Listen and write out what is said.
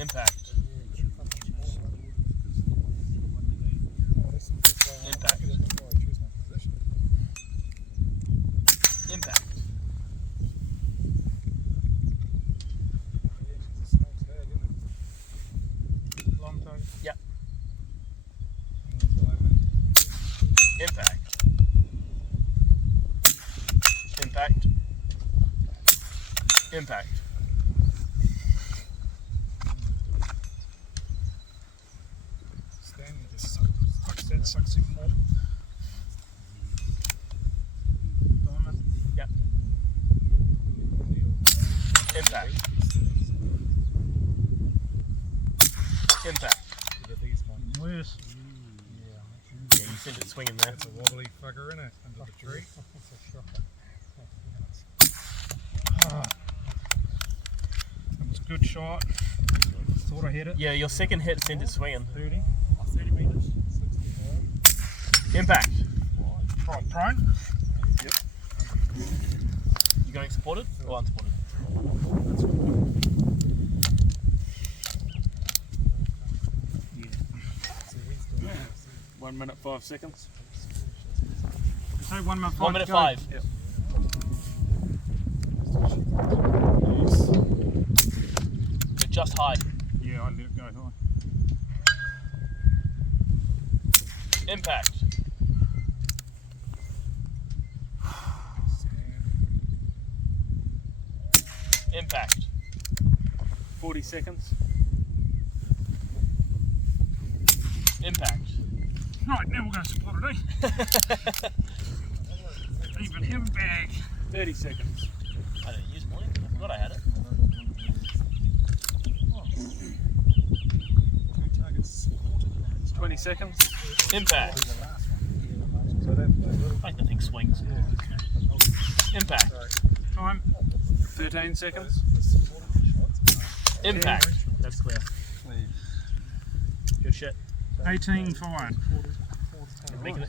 Impact. Impact. Impact. Long target. Yep. Impact. Impact. Impact. Stanley just sucks in more. Diamond. Yep. Impact. Impact. Worse. Yeah, you sent it swinging there. That's a wobbly fucker, isn't it? Under the tree. That was a good shot. Thought I hit it. Yeah, your second hit sent it swinging. 30. 30 metres. 65. Impact. Prone. Yep. You going supported or unsupported? That's good. 1 minute 5 seconds. So 1 minute 5. 1 minute 5. Yep. But just high. Yeah, I let it go high. Impact. Impact. 40 seconds. Impact. Right, now we're going to support it, eh? Even him bag. 30 seconds. I didn't use mine. I forgot I had it. 20 seconds. Impact. Like the thing swings. Impact. Time. 13 seconds. Impact. That's clear. Good shit. 18 fine. You're making it.